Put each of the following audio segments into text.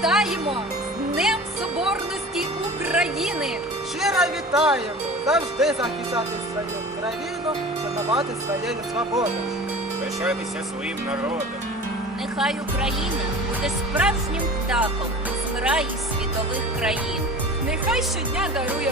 вітаємо з Днем Соборності України! Щиро вітаємо! Завжди захищати свою країну, шанувати своєю свободу. пишатися своїм народом. Нехай Україна буде справжнім птахом з граї світових країн. Нехай щодня дарує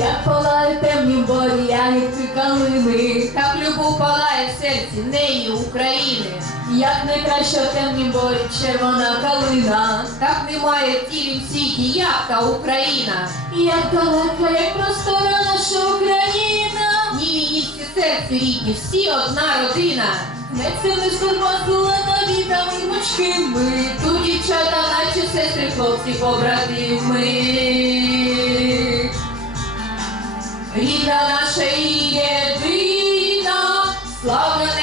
Як палають темні борі, ягідки калини, так любов палає в серці неї України. Як найкраща в темні борі червона калина, так немає в тілі в світі, як та Україна. Як далека, як простора наша Україна. Ні, ні, всі серці рідні, всі одна родина. Гнеться сурмазула навітами гнучки ми. Тут дівчата, наче сестри, хлопці, побратими. Vlog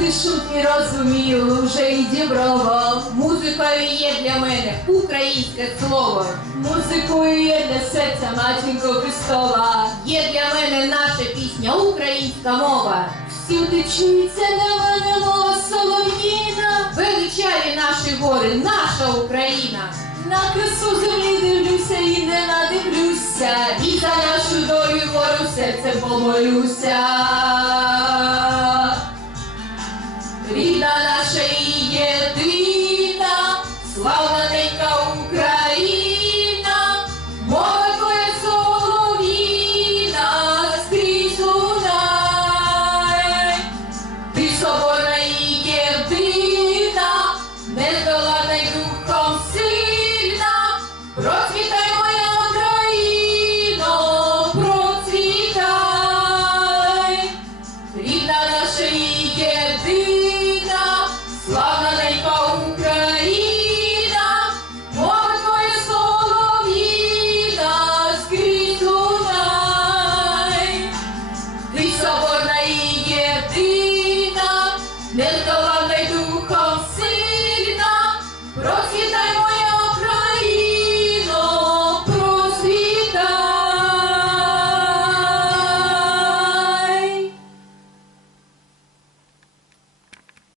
Бути шутки розумію, вже і діброво. Музикою є для мене українське слово. Музикою є для серця матінко Христова. Є для мене наша пісня, українська мова. Всюди чується для мене мова солов'їна. Величаві наші гори, наша Україна. На красу землі дивлюся і не надивлюся. І за нашу долю гору серцем помолюся. Рідна наша і